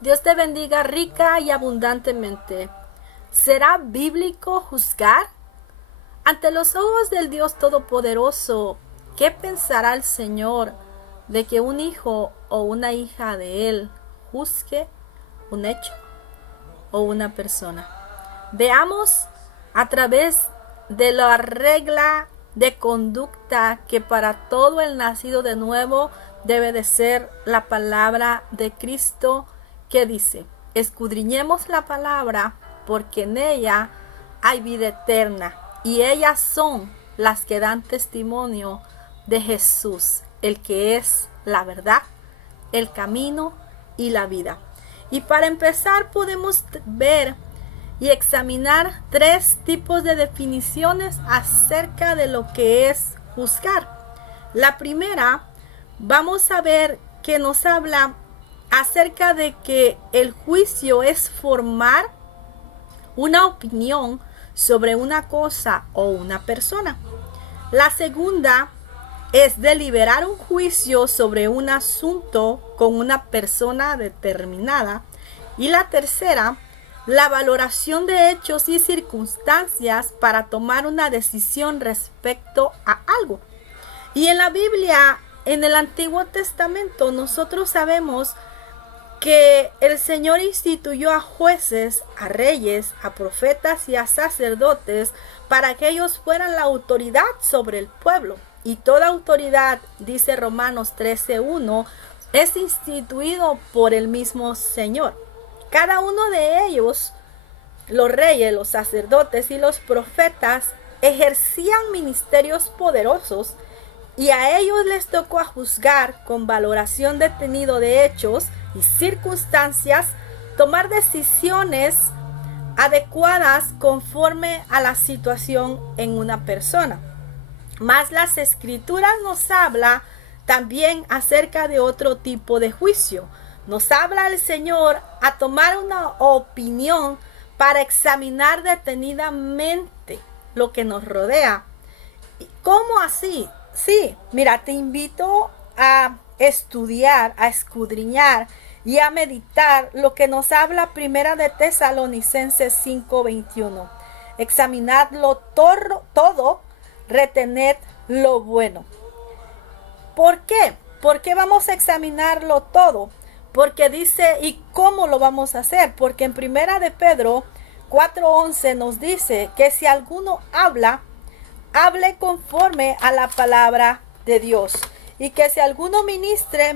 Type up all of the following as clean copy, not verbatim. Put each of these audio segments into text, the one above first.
Dios te bendiga rica y abundantemente. ¿Será bíblico juzgar? Ante los ojos del Dios Todopoderoso, ¿qué pensará el Señor de que un hijo o una hija de Él juzgue un hecho o una persona? Veamos a través de la regla de conducta que para todo el nacido de nuevo debe de ser la palabra de Cristo, que dice: escudriñemos la palabra porque en ella hay vida eterna y ellas son las que dan testimonio de Jesús, el que es la verdad, el camino y la vida. Y para empezar podemos ver y examinar tres tipos de definiciones acerca de lo que es juzgar. La primera, vamos a ver que nos habla acerca de que el juicio es formar una opinión sobre una cosa o una persona. La segunda es deliberar un juicio sobre un asunto con una persona determinada. Y la tercera, la valoración de hechos y circunstancias para tomar una decisión respecto a algo. Y en la Biblia, en el Antiguo Testamento, nosotros sabemos que el Señor instituyó a jueces, a reyes, a profetas y a sacerdotes para que ellos fueran la autoridad sobre el pueblo. Y toda autoridad, dice Romanos 13:1, es instituido por el mismo Señor. Cada uno de ellos, los reyes, los sacerdotes y los profetas, ejercían ministerios poderosos y a ellos les tocó juzgar con valoración detenida de hechos y circunstancias, tomar decisiones adecuadas conforme a la situación en una persona. Mas las escrituras nos habla también acerca de otro tipo de juicio. Nos habla el Señor a tomar una opinión para examinar detenidamente lo que nos rodea. ¿Cómo así? Sí, mira, te invito a estudiar, a escudriñar y a meditar lo que nos habla Primera de Tesalonicenses 5:21. Examinadlo todo, retened lo bueno. ¿Por qué? ¿Por qué vamos a examinarlo todo? Porque dice, ¿y cómo lo vamos a hacer? Porque en Primera de Pedro 4:11 nos dice que si alguno hable conforme a la palabra de Dios. Y que si alguno ministre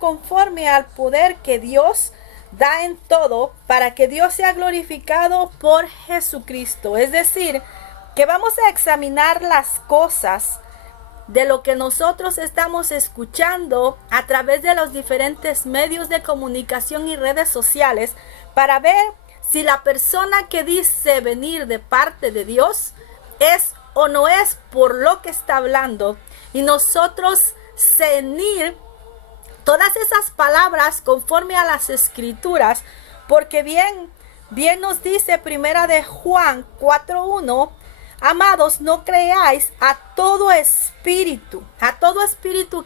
conforme al poder que Dios da en todo, para que Dios sea glorificado por Jesucristo. Es decir, que vamos a examinar las cosas de lo que nosotros estamos escuchando a través de los diferentes medios de comunicación y redes sociales, para ver si la persona que dice venir de parte de Dios es o no es por lo que está hablando, y nosotros cenir todas esas palabras conforme a las escrituras, porque bien nos dice Primera de Juan 4:1, amados, no creáis a todo espíritu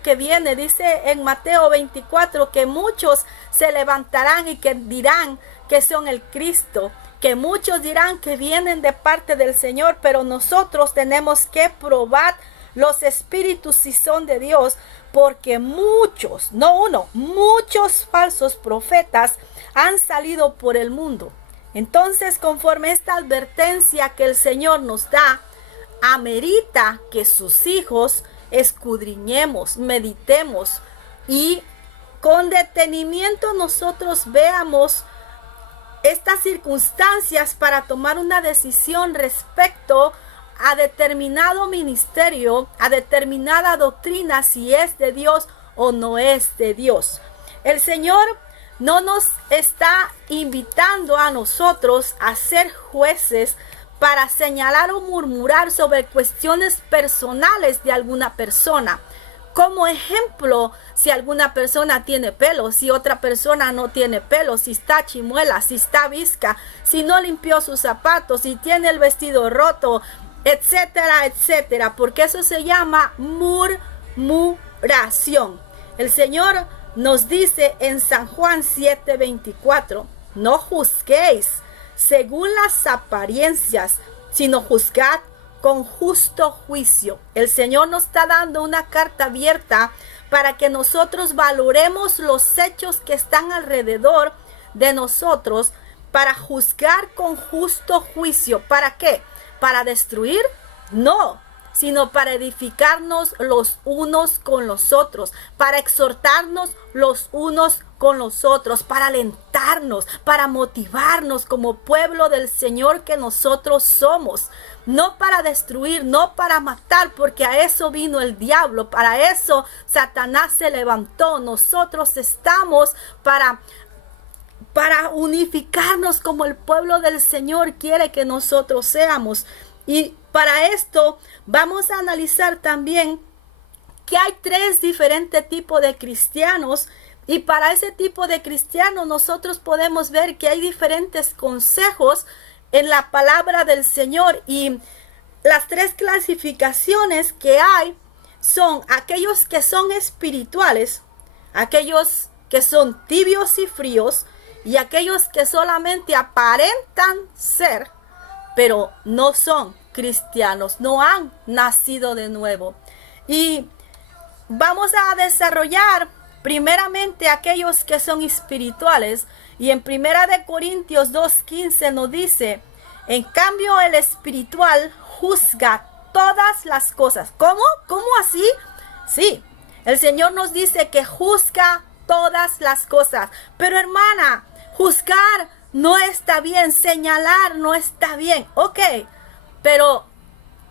que viene. Dice en Mateo 24 que muchos se levantarán y que dirán que son el Cristo, que muchos dirán que vienen de parte del Señor, pero nosotros tenemos que probar los espíritus si son de Dios, porque muchos, no uno, muchos falsos profetas han salido por el mundo. Entonces, conforme esta advertencia que el Señor nos da, amerita que sus hijos escudriñemos, meditemos y con detenimiento nosotros veamos estas circunstancias para tomar una decisión respecto a determinado ministerio, a determinada doctrina, si es de Dios o no es de Dios. El Señor no nos está invitando a nosotros a ser jueces para señalar o murmurar sobre cuestiones personales de alguna persona. Como ejemplo, si alguna persona tiene pelo, si otra persona no tiene pelo, si está chimuela, si está visca, si no limpió sus zapatos, si tiene el vestido roto, etcétera, etcétera, porque eso se llama murmuración. El Señor nos dice en San Juan 7:24, no juzguéis según las apariencias, sino juzgad con justo juicio. El Señor nos está dando una carta abierta para que nosotros valoremos los hechos que están alrededor de nosotros, para juzgar con justo juicio. ¿Para qué? ¿Para destruir? No, sino para edificarnos los unos con los otros, para exhortarnos los unos con los otros, para alentarnos, para motivarnos como pueblo del Señor que nosotros somos. No para destruir, no para matar, porque a eso vino el diablo, para eso Satanás se levantó. Nosotros estamos para unificarnos como el pueblo del Señor quiere que nosotros seamos. Y para esto vamos a analizar también que hay 3 diferentes tipos de cristianos, y para ese tipo de cristianos nosotros podemos ver que hay diferentes consejos en la palabra del Señor. Y las 3 clasificaciones que hay son aquellos que son espirituales, aquellos que son tibios y fríos, y aquellos que solamente aparentan ser, pero no son cristianos, no han nacido de nuevo. Y vamos a desarrollar primeramente aquellos que son espirituales. Y en 1 Corintios 2:15 nos dice, en cambio el espiritual juzga todas las cosas. ¿Cómo? ¿Cómo así? Sí, el Señor nos dice que juzga todas las cosas. Pero hermana, juzgar no está bien, señalar no está bien. Ok, pero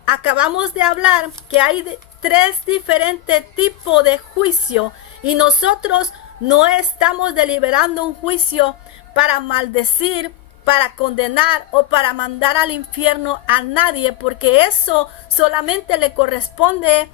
acabamos de hablar que hay 3 diferentes tipos de juicio, y nosotros no estamos deliberando un juicio para maldecir, para condenar o para mandar al infierno a nadie, porque eso solamente le corresponde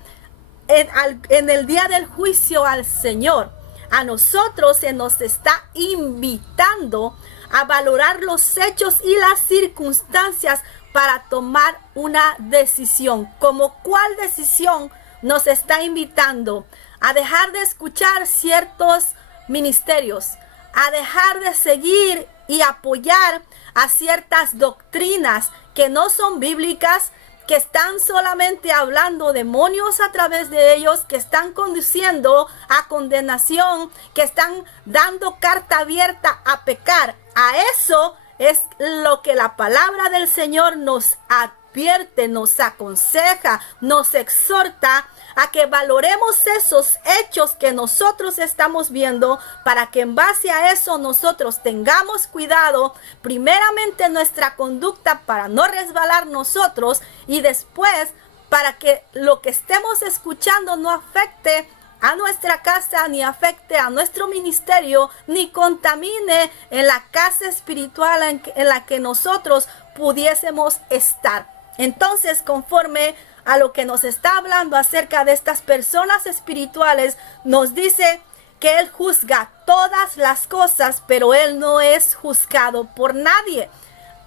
en el día del juicio al Señor. A nosotros se nos está invitando a valorar los hechos y las circunstancias para tomar una decisión. ¿Como cuál decisión nos está invitando? A dejar de escuchar ciertos ministerios, a dejar de seguir y apoyar a ciertas doctrinas que no son bíblicas, que están solamente hablando demonios a través de ellos, que están conduciendo a condenación, que están dando carta abierta a pecar. A eso es lo que la palabra del Señor nos advierte, nos aconseja, nos exhorta a que valoremos esos hechos que nosotros estamos viendo, para que en base a eso nosotros tengamos cuidado, primeramente nuestra conducta para no resbalar nosotros, y después para que lo que estemos escuchando no afecte a nuestra casa, ni afecte a nuestro ministerio, ni contamine en la casa espiritual en la que nosotros pudiésemos estar. Entonces, conforme a lo que nos está hablando acerca de estas personas espirituales, nos dice que Él juzga todas las cosas, pero Él no es juzgado por nadie.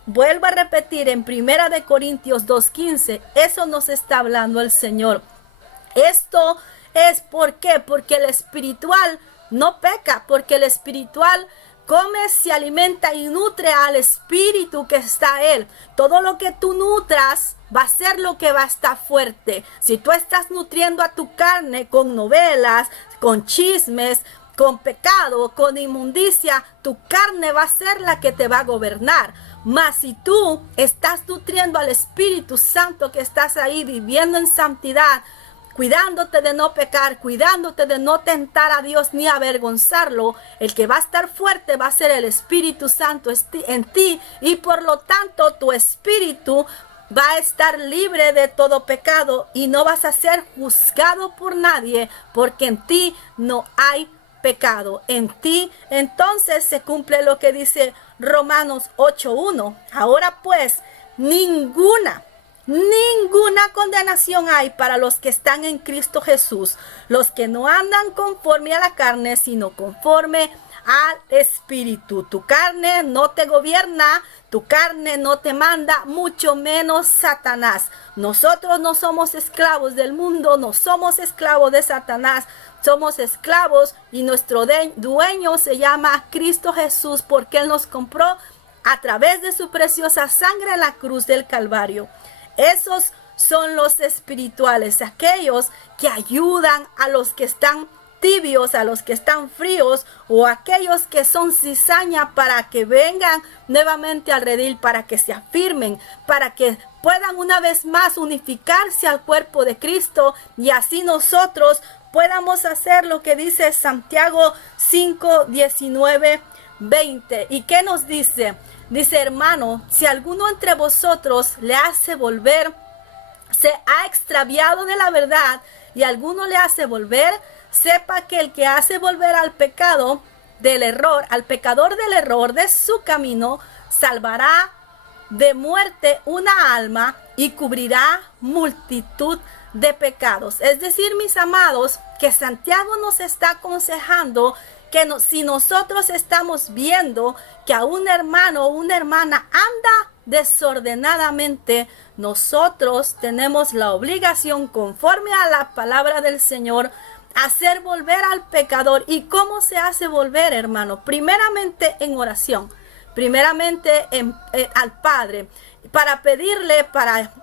Vuelvo a repetir, en 1 Corintios 2:15, eso nos está hablando el Señor. Esto es ¿por qué? Porque el espiritual no peca, porque el espiritual come, se alimenta y nutre al espíritu que está Él. Todo lo que tú nutras va a ser lo que va a estar fuerte. Si tú estás nutriendo a tu carne con novelas, con chismes, con pecado, con inmundicia, tu carne va a ser la que te va a gobernar. Mas si tú estás nutriendo al Espíritu Santo, que estás ahí viviendo en santidad, cuidándote de no pecar, cuidándote de no tentar a Dios ni avergonzarlo, el que va a estar fuerte va a ser el Espíritu Santo en ti, y por lo tanto tu espíritu va a estar libre de todo pecado y no vas a ser juzgado por nadie, porque en ti no hay pecado. En ti entonces se cumple lo que dice Romanos 8:1. Ahora pues, ninguna condenación hay para los que están en Cristo Jesús, los que no andan conforme a la carne, sino conforme al Espíritu. Tu carne no te gobierna, tu carne no te manda, mucho menos Satanás. Nosotros no somos esclavos del mundo, no somos esclavos de Satanás. somos esclavos y nuestro dueño se llama Cristo Jesús, porque Él nos compró a través de su preciosa sangre en la cruz del Calvario. Esos son los espirituales, aquellos que ayudan a los que están tibios, a los que están fríos, o aquellos que son cizaña, para que vengan nuevamente al redil, para que se afirmen, para que puedan una vez más unificarse al cuerpo de Cristo, y así nosotros podamos hacer lo que dice Santiago 5, 19, 20. ¿Y qué nos dice? Dice: hermano, si alguno entre vosotros le hace volver, se ha extraviado de la verdad, y alguno le hace volver, sepa que el que hace volver al pecado del error, al pecador del error de su camino, salvará de muerte una alma y cubrirá multitud de pecados. Es decir, mis amados, que Santiago nos está aconsejando que si nosotros estamos viendo que a un hermano o una hermana anda desordenadamente, nosotros tenemos la obligación, conforme a la palabra del Señor, hacer volver al pecador. ¿Y cómo se hace volver, hermano? Primeramente en oración, primeramente al Padre, para pedirle, para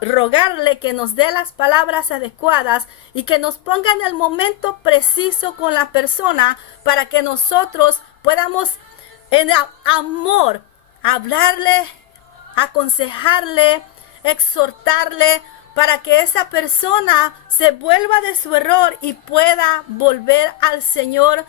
rogarle que nos dé las palabras adecuadas y que nos ponga en el momento preciso con la persona, para que nosotros podamos en amor hablarle, aconsejarle, exhortarle, para que esa persona se vuelva de su error y pueda volver al Señor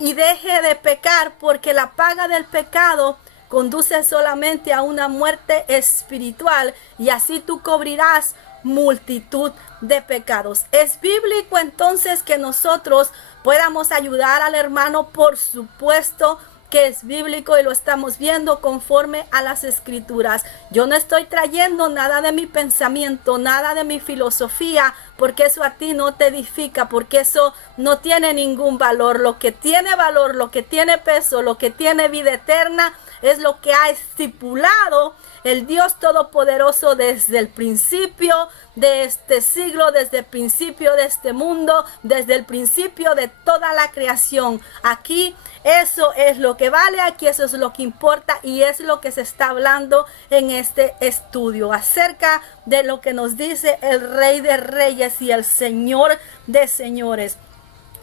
y deje de pecar, porque la paga del pecado conduce solamente a una muerte espiritual, y así tú cubrirás multitud de pecados. Es bíblico entonces que nosotros podamos ayudar al hermano, por supuesto que es bíblico, y lo estamos viendo conforme a las escrituras. Yo no estoy trayendo nada de mi pensamiento, nada de mi filosofía, porque eso a ti no te edifica, porque eso no tiene ningún valor. Lo que tiene valor, lo que tiene peso, lo que tiene vida eterna, es lo que ha estipulado el Dios Todopoderoso desde el principio de este siglo, desde el principio de este mundo, desde el principio de toda la creación. Aquí eso es lo que vale, aquí eso es lo que importa, y es lo que se está hablando en este estudio acerca de lo que nos dice el Rey de Reyes y el Señor de Señores.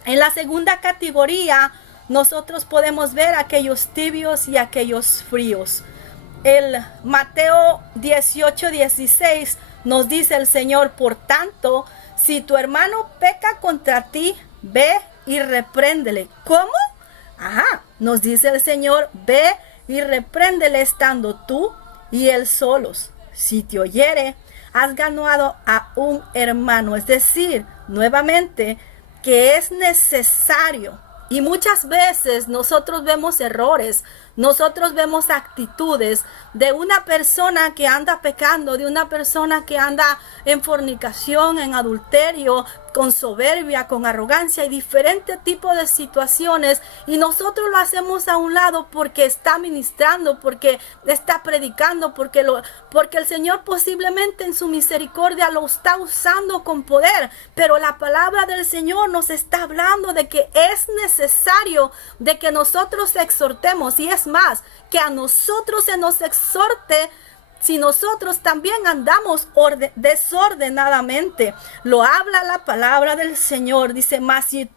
En la segunda categoría, nosotros podemos ver aquellos tibios y aquellos fríos. El Mateo 18:16 nos dice el Señor: por tanto, si tu hermano peca contra ti, ve y repréndele. ¿Cómo? Nos dice el Señor: ve y repréndele estando tú y él solos. Si te oyere, has ganado a un hermano. Es decir, nuevamente, que es necesario. Y muchas veces nosotros vemos errores, nosotros vemos actitudes de una persona que anda pecando, de una persona que anda en fornicación, en adulterio, con soberbia, con arrogancia y diferentes tipos de situaciones, y nosotros lo hacemos a un lado porque está ministrando, porque está predicando, porque el Señor posiblemente en su misericordia lo está usando con poder. Pero la palabra del Señor nos está hablando de que es necesario de que nosotros exhortemos, y es más, que a nosotros se nos exhorte si nosotros también andamos desordenadamente. Lo habla la palabra del Señor. Dice: mas si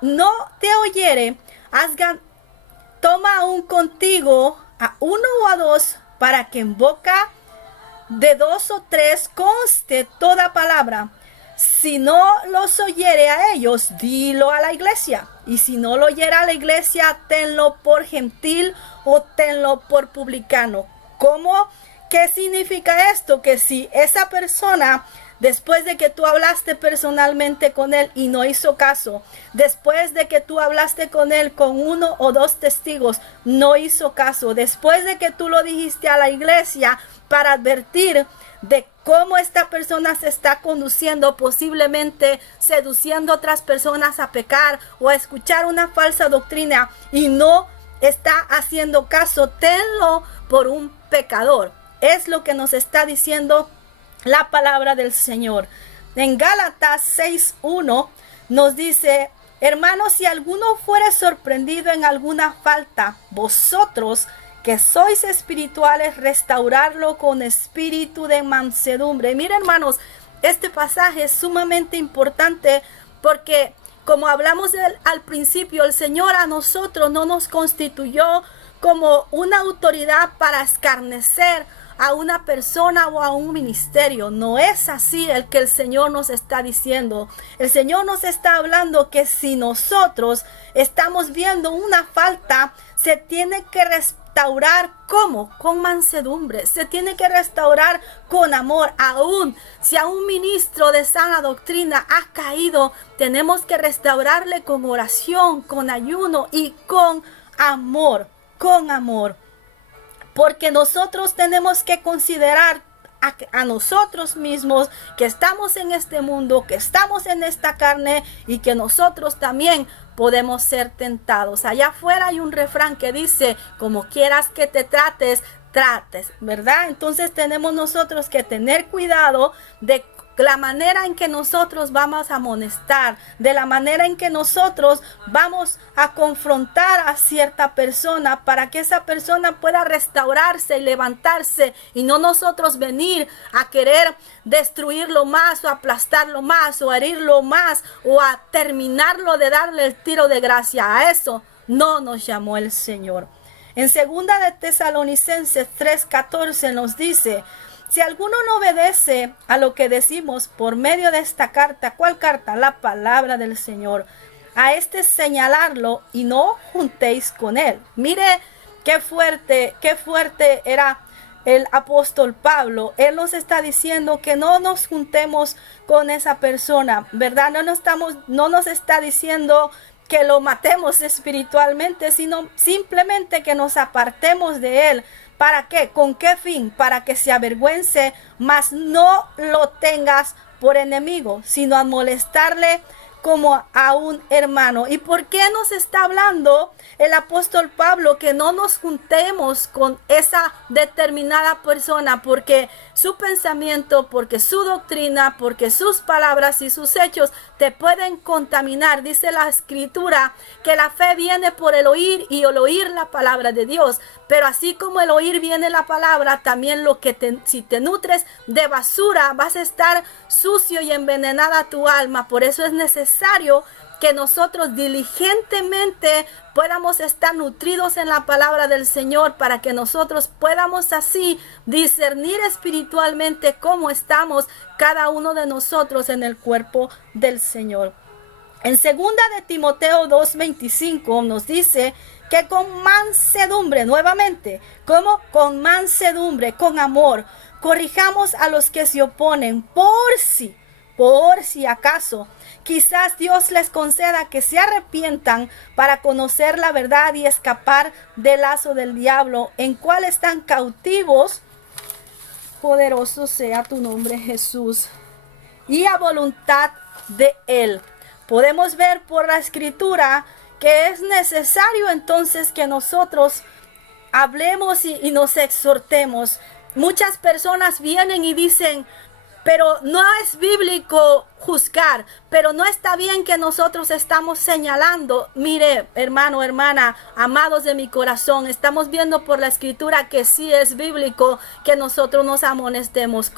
no te oyere, toma aún contigo a uno o a dos, para que en boca de dos o tres conste toda palabra. Si no los oyere a ellos, dilo a la iglesia. Y si no lo oyera a la iglesia, tenlo por gentil o tenlo por publicano. ¿Cómo? ¿Qué significa esto? Que si esa persona, después de que tú hablaste personalmente con él y no hizo caso, después de que tú hablaste con él con uno o dos testigos, no hizo caso, después de que tú lo dijiste a la iglesia para advertir de cómo esta persona se está conduciendo, posiblemente seduciendo a otras personas a pecar o a escuchar una falsa doctrina, y no está haciendo caso, tenlo por un pecador. Es lo que nos está diciendo la palabra del Señor. En Gálatas 6:1 nos dice: hermanos, si alguno fuere sorprendido en alguna falta, vosotros que sois espirituales, restaurarlo con espíritu de mansedumbre. Miren, hermanos, este pasaje es sumamente importante porque, como hablamos al principio, el Señor a nosotros no nos constituyó como una autoridad para escarnecer a una persona o a un ministerio. No es así el que el Señor nos está diciendo. El Señor nos está hablando que si nosotros estamos viendo una falta, se tiene que restaurar. ¿Cómo? Con mansedumbre. Se tiene que restaurar con amor. Aún si a un ministro de sana doctrina ha caído, tenemos que restaurarle con oración, con ayuno y con amor. Con amor. Porque nosotros tenemos que considerar a nosotros mismos que estamos en este mundo, que estamos en esta carne y que nosotros también podemos ser tentados. Allá afuera hay un refrán que dice: como quieras que te trates, ¿verdad? Entonces tenemos nosotros que tener cuidado de la manera en que nosotros vamos a amonestar, de la manera en que nosotros vamos a confrontar a cierta persona para que esa persona pueda restaurarse y levantarse, y no nosotros venir a querer destruirlo más o aplastarlo más o herirlo más o a terminarlo de darle el tiro de gracia. A eso no nos llamó el Señor. En 2 de Tesalonicenses 3:14 nos dice: si alguno no obedece a lo que decimos por medio de esta carta, ¿cuál carta? La palabra del Señor. A este señalarlo y no juntéis con él. Mire qué fuerte era el apóstol Pablo. Él nos está diciendo que no nos juntemos con esa persona, ¿verdad? No nos está diciendo que lo matemos espiritualmente, sino simplemente que nos apartemos de él. ¿Para qué? ¿Con qué fin? Para que se avergüence, mas no lo tengas por enemigo, sino a molestarle como a un hermano. ¿Y por qué nos está hablando el apóstol Pablo que no nos juntemos con esa determinada persona? Porque su pensamiento, porque su doctrina, porque sus palabras y sus hechos te pueden contaminar. Dice la escritura que la fe viene por el oír y el oír la palabra de Dios. Pero así como el oír viene la palabra, también si te nutres de basura, vas a estar sucio y envenenada tu alma. Por eso es necesario que nosotros diligentemente podamos estar nutridos en la palabra del Señor, para que nosotros podamos así discernir espiritualmente cómo estamos cada uno de nosotros en el cuerpo del Señor. En 2 de Timoteo 2:25 nos dice que con mansedumbre, nuevamente, como con mansedumbre, con amor, corrijamos a los que se oponen, por si acaso, quizás Dios les conceda que se arrepientan para conocer la verdad y escapar del lazo del diablo, en cual están cautivos. Poderoso sea tu nombre, Jesús, y a voluntad de Él. Podemos ver por la escritura que es necesario entonces que nosotros hablemos y nos exhortemos. Muchas personas vienen y dicen: pero no es bíblico juzgar, pero no está bien que nosotros estamos señalando. Mire, hermano, hermana, amados de mi corazón, estamos viendo por la escritura que sí es bíblico que nosotros nos amonestemos.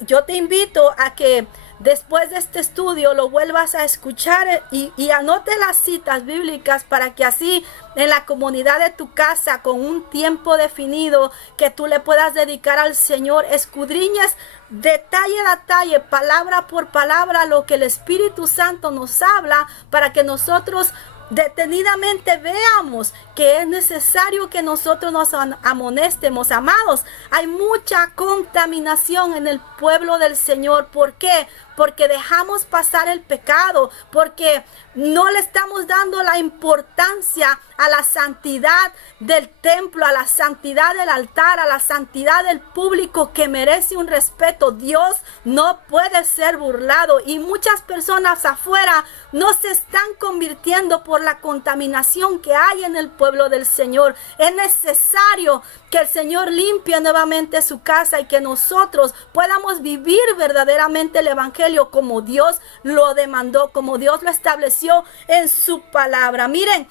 Yo te invito a que después de este estudio lo vuelvas a escuchar y anote las citas bíblicas, para que así en la comunidad de tu casa, con un tiempo definido que tú le puedas dedicar al Señor, escudriñes detalle a detalle, palabra por palabra, lo que el Espíritu Santo nos habla, para que nosotros detenidamente veamos que es necesario que nosotros nos amonestemos. Amados, hay mucha contaminación en el pueblo del Señor. ¿Por qué? Porque dejamos pasar el pecado, porque no le estamos dando la importancia a la santidad del templo, a la santidad del altar, a la santidad del público, que merece un respeto. Dios no puede ser burlado, y muchas personas afuera no se están convirtiendo por la contaminación que hay en el pueblo del Señor. Es necesario que el Señor limpie nuevamente su casa y que nosotros podamos vivir verdaderamente el Evangelio como Dios lo demandó, como Dios lo estableció en su palabra. Miren,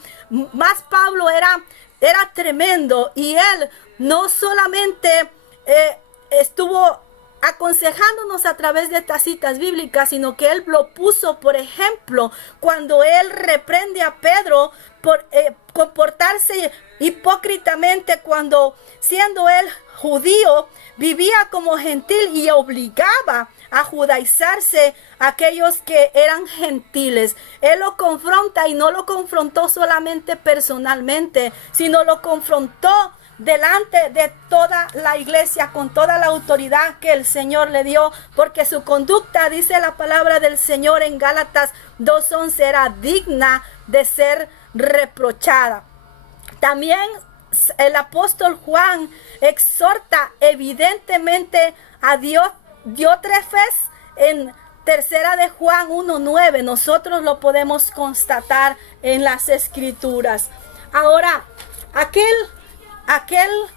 más Pablo era tremendo, y él no solamente estuvo aconsejándonos a través de estas citas bíblicas, sino que él lo puso, por ejemplo, cuando él reprende a Pedro por comportarse hipócritamente, cuando siendo él judío vivía como gentil y obligaba a judaizarse a aquellos que eran gentiles. Él lo confronta, y no lo confrontó solamente personalmente, sino lo confrontó delante de toda la iglesia, con toda la autoridad que el Señor le dio, porque su conducta, dice la palabra del Señor en Gálatas 2:11, era digna de ser reprochada. También el Juan exhorta evidentemente a Diótrefes en tercera de Juan 1:9. Nosotros lo podemos constatar en las escrituras. Ahora, aquel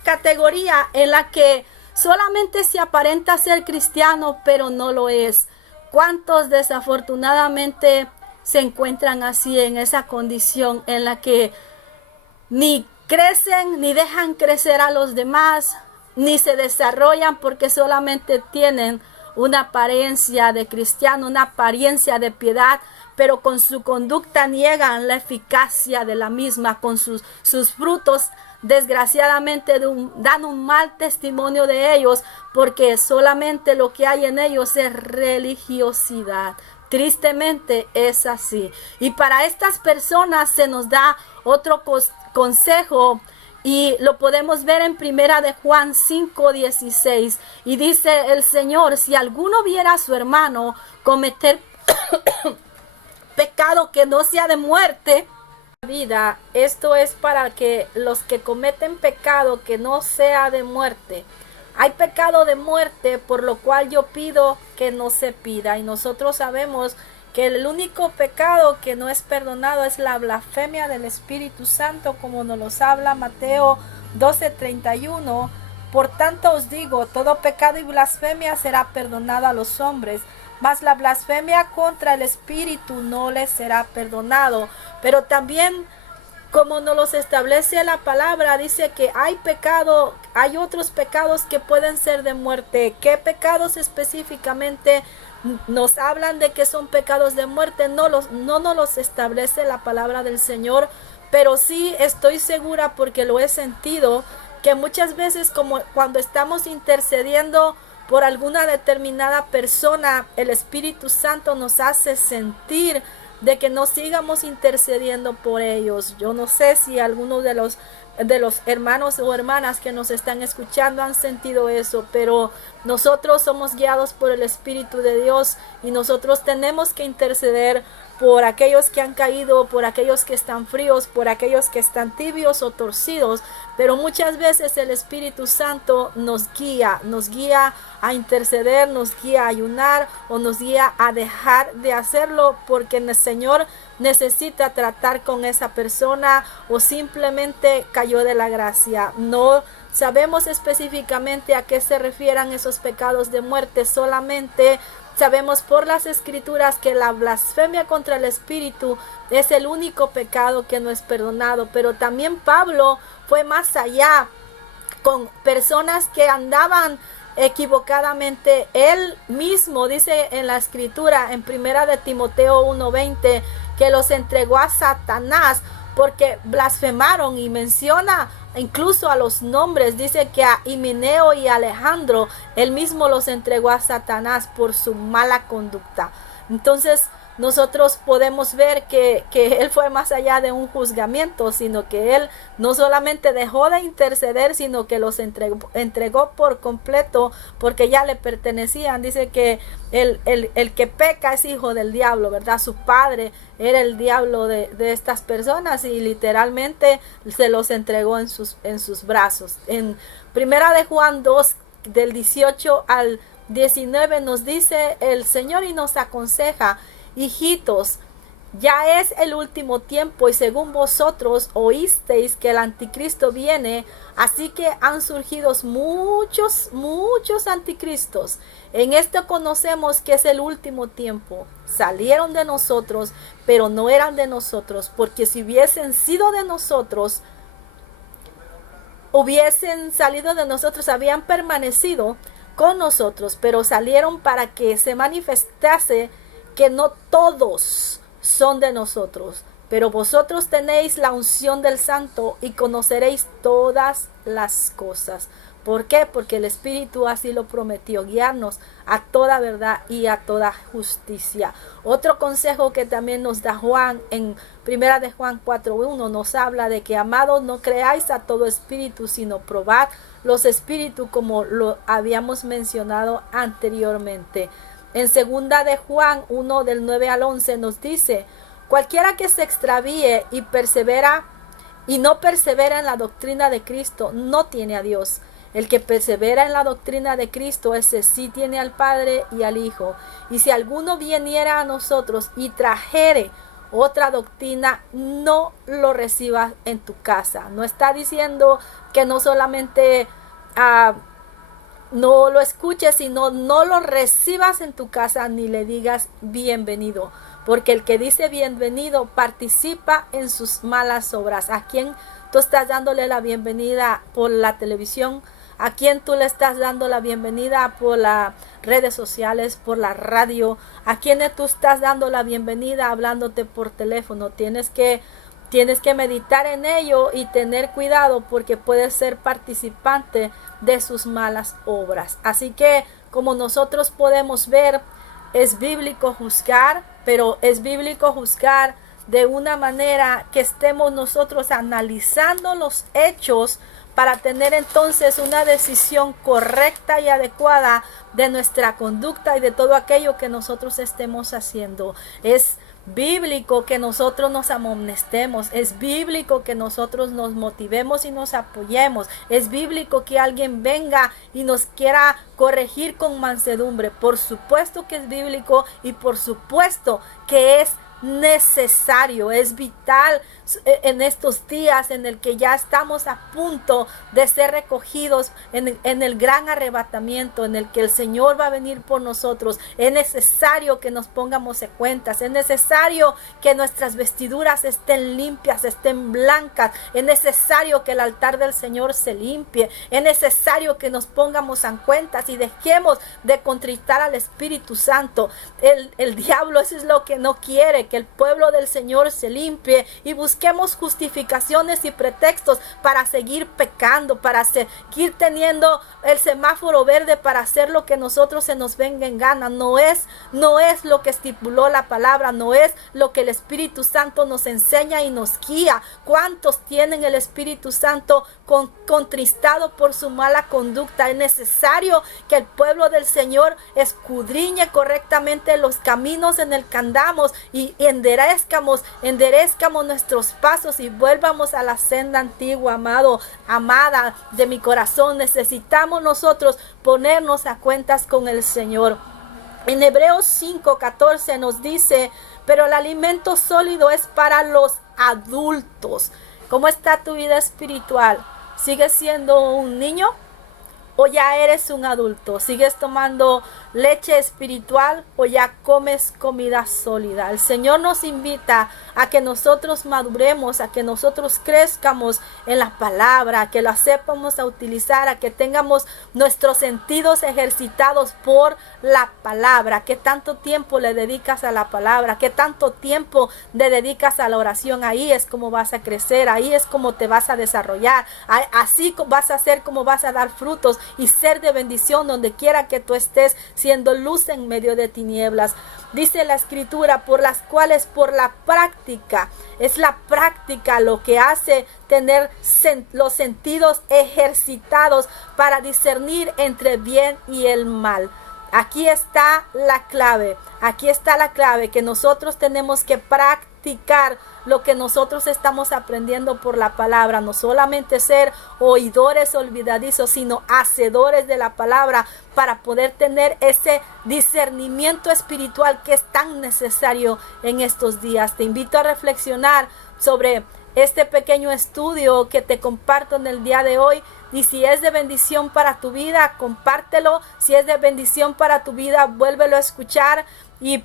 categoría en la que solamente se aparenta ser cristiano, pero no lo es. ¿Cuántos desafortunadamente se encuentran así, en esa condición en la que ni crecen, ni dejan crecer a los demás, ni se desarrollan, porque solamente tienen una apariencia de cristiano, una apariencia de piedad, pero con su conducta niegan la eficacia de la misma? Con sus frutos desgraciadamente dan un mal testimonio de ellos, porque solamente lo que hay en ellos es religiosidad. Tristemente es así. Y para estas personas se nos da otro consejo, y lo podemos ver en primera de Juan 5:16. Y dice el Señor: si alguno viera a su hermano cometer pecado que no sea de muerte, vida, esto es para que los que cometen pecado que no sea de muerte. Hay pecado de muerte, por lo cual yo pido que no se pida. Y nosotros sabemos que el único pecado que no es perdonado es la blasfemia del Espíritu Santo, como nos los habla Mateo 12:31. Por tanto os digo, todo pecado y blasfemia será perdonado a los hombres, mas la blasfemia contra el Espíritu no les será perdonado. Pero también, como nos los establece la palabra, dice que hay otros pecados que pueden ser de muerte. ¿Qué pecados específicamente nos hablan de que son pecados de muerte? No nos los establece la palabra del Señor, pero sí estoy segura, porque lo he sentido, que muchas veces, como cuando estamos intercediendo por alguna determinada persona, el Espíritu Santo nos hace sentir de que no sigamos intercediendo por ellos. Yo no sé si algunos de los hermanos o hermanas que nos están escuchando han sentido eso, pero nosotros somos guiados por el Espíritu de Dios, y nosotros tenemos que interceder por aquellos que han caído, por aquellos que están fríos, por aquellos que están tibios o torcidos. Pero muchas veces el Espíritu Santo nos guía a interceder, nos guía a ayunar, o nos guía a dejar de hacerlo porque el Señor necesita tratar con esa persona, o simplemente cayó de la gracia. No sabemos específicamente a qué se refieran esos pecados de muerte. Solamente sabemos por las escrituras que la blasfemia contra el Espíritu es el único pecado que no es perdonado. Pero también Pablo fue más allá con personas que andaban equivocadamente. Él mismo dice en la escritura, en primera de Timoteo 1:20, que los entregó a Satanás porque blasfemaron, y menciona incluso a los nombres. Dice que a Himeneo y Alejandro él mismo los entregó a Satanás por su mala conducta. Entonces nosotros podemos ver que él fue más allá de un juzgamiento, sino que él no solamente dejó de interceder, sino que los entregó por completo, porque ya le pertenecían. Dice que el que peca es hijo del diablo, ¿verdad? Su padre era el diablo de estas personas, y literalmente se los entregó en sus brazos. En primera de Juan 2, del 18 al 19, nos dice el Señor y nos aconseja: hijitos, Ya es el último tiempo y según vosotros oísteis que el anticristo viene, así que han surgido muchos anticristos. En esto conocemos que es el último tiempo. Salieron de nosotros, pero no eran de nosotros, porque si hubiesen sido de nosotros, hubiesen salido de nosotros, habían permanecido con nosotros, pero salieron para que se manifestase que no todos son de nosotros, pero vosotros tenéis la unción del Santo y conoceréis todas las cosas. ¿Por qué? Porque el Espíritu así lo prometió, guiarnos a toda verdad y a toda justicia. Otro consejo que también nos da Juan en 1 de Juan 4:1 nos habla de que, amados, no creáis a todo espíritu, sino probad los espíritus, como lo habíamos mencionado anteriormente. En 2 de Juan 1 del 9 al 11 nos dice: cualquiera que se extravíe y no persevera en la doctrina de Cristo, no tiene a Dios. El que persevera en la doctrina de Cristo, ese sí tiene al Padre y al Hijo. Y si alguno viniera a nosotros y trajere otra doctrina, no lo recibas en tu casa. No está diciendo que no solamente no lo escuches, sino no lo recibas en tu casa ni le digas bienvenido. Porque el que dice bienvenido participa en sus malas obras. ¿A quién tú estás dándole la bienvenida por la televisión? ¿A quién tú le estás dando la bienvenida por las redes sociales, por la radio? ¿A quién tú estás dando la bienvenida hablándote por teléfono? Tienes que meditar en ello y tener cuidado, porque puedes ser participante de sus malas obras. Así que, como nosotros podemos ver, es bíblico juzgar, pero es bíblico juzgar de una manera que estemos nosotros analizando los hechos para tener entonces una decisión correcta y adecuada de nuestra conducta y de todo aquello que nosotros estemos haciendo. Es bíblico que nosotros nos amonestemos, es bíblico que nosotros nos motivemos y nos apoyemos, es bíblico que alguien venga y nos quiera corregir con mansedumbre. Por supuesto que es bíblico y por supuesto que es necesario, es vital en estos días en el que ya estamos a punto de ser recogidos en el gran arrebatamiento, en el que el Señor va a venir por nosotros. Es necesario que nos pongamos en cuentas, es necesario que nuestras vestiduras estén limpias, estén blancas, es necesario que el altar del Señor se limpie, es necesario que nos pongamos en cuentas y dejemos de contritar al Espíritu Santo. El diablo, eso es lo que no quiere, que el pueblo del Señor se limpie y busquemos justificaciones y pretextos para seguir pecando, para seguir teniendo el semáforo verde para hacer lo que nosotros se nos venga en gana. No es lo que estipuló la palabra, no es lo que el Espíritu Santo nos enseña y nos guía. ¿Cuántos tienen el Espíritu Santo contristado por su mala conducta? Es necesario que el pueblo del Señor escudriñe correctamente los caminos en el que andamos y enderezcamos nuestros pasos y vuelvamos a la senda antigua. Amado, amada de mi corazón, necesitamos nosotros ponernos a cuentas con el Señor. En Hebreos 5:14 nos dice: pero el alimento sólido es para los adultos. ¿Cómo está tu vida espiritual? ¿Sigues siendo un niño o ya eres un adulto? ¿Sigues tomando leche espiritual o ya comes comida sólida? El Señor nos invita a que nosotros maduremos, a que nosotros crezcamos en la palabra, a que la sepamos a utilizar, a que tengamos nuestros sentidos ejercitados por la palabra. ¿Qué tanto tiempo le dedicas a la palabra? ¿Qué tanto tiempo le dedicas a la oración? Ahí es como vas a crecer, ahí es como te vas a desarrollar, así vas a ser como vas a dar frutos y ser de bendición donde quiera que tú estés, siendo luz en medio de tinieblas. Dice la Escritura: por las cuales por la práctica, es la práctica lo que hace tener los sentidos ejercitados para discernir entre bien y el mal. Aquí está la clave, que nosotros tenemos que practicar practicar lo que nosotros estamos aprendiendo por la palabra, no solamente ser oidores olvidadizos, sino hacedores de la palabra, para poder tener ese discernimiento espiritual que es tan necesario en estos días. Te invito a reflexionar sobre este pequeño estudio que te comparto en el día de hoy. Y si es de bendición para tu vida, compártelo. Si es de bendición para tu vida, vuélvelo a escuchar. Y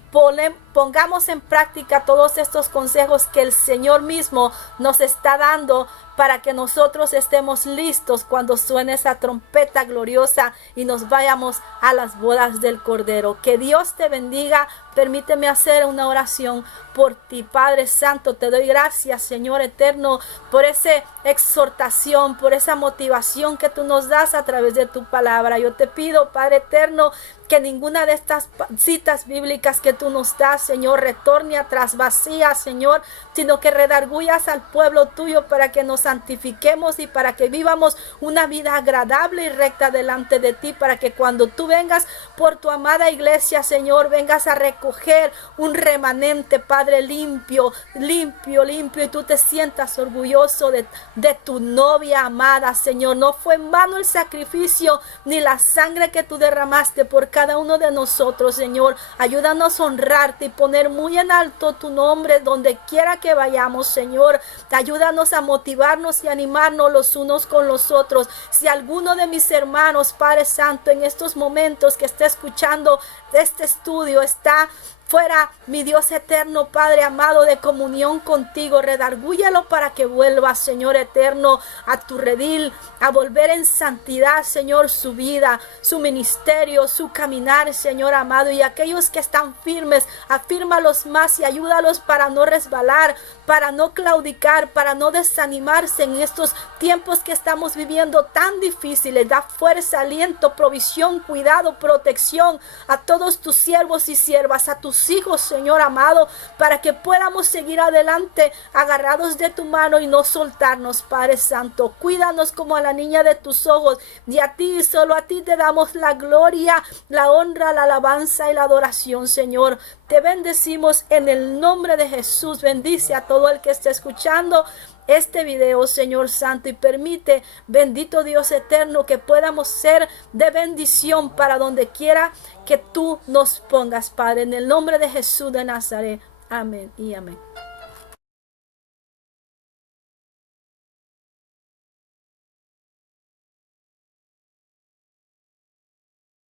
pongamos en práctica todos estos consejos que el Señor mismo nos está dando para que nosotros estemos listos cuando suene esa trompeta gloriosa y nos vayamos a las bodas del Cordero. Que Dios te bendiga. Permíteme hacer una oración por ti. Padre Santo, te doy gracias, Señor eterno, por esa exhortación, por esa motivación que tú nos das a través de tu palabra. Yo te pido, Padre eterno, que ninguna de estas citas bíblicas que tú nos das, Señor, retorne atrás vacía, Señor, sino que redargullas al pueblo tuyo para que nos santifiquemos y para que vivamos una vida agradable y recta delante de ti, para que cuando tú vengas por tu amada iglesia, Señor, vengas a recoger un remanente, Padre, limpio, y tú te sientas orgulloso de tu novia amada, Señor. No fue en vano el sacrificio ni la sangre que tú derramaste por cada uno de nosotros, Señor. Ayúdanos a honrarte y poner muy en alto tu nombre donde quiera que vayamos, Señor. Ayúdanos a motivarnos y animarnos los unos con los otros. Si alguno de mis hermanos, Padre Santo, en estos momentos que esté escuchando este estudio está fuera, mi Dios eterno, Padre amado, de comunión contigo, redargúyalo para que vuelva, Señor eterno, a tu redil, a volver en santidad, Señor, su vida, su ministerio, su caminar, Señor amado. Y aquellos que están firmes, afírmalos más y ayúdalos para no resbalar, para no claudicar, para no desanimarse en estos tiempos que estamos viviendo tan difíciles. Da fuerza, aliento, provisión, cuidado, protección a todos tus siervos y siervas, a tus hijos, Señor amado, para que podamos seguir adelante agarrados de tu mano y no soltarnos, Padre Santo. Cuídanos como a la niña de tus ojos, y a ti, solo a ti te damos la gloria, la honra, la alabanza y la adoración, Señor. Te bendecimos en el nombre de Jesús. Bendice a todo el que esté escuchando este video, Señor Santo, y permite, bendito Dios eterno, que podamos ser de bendición para donde quiera que tú nos pongas, Padre, en el nombre de Jesús de Nazaret. Amén y amén.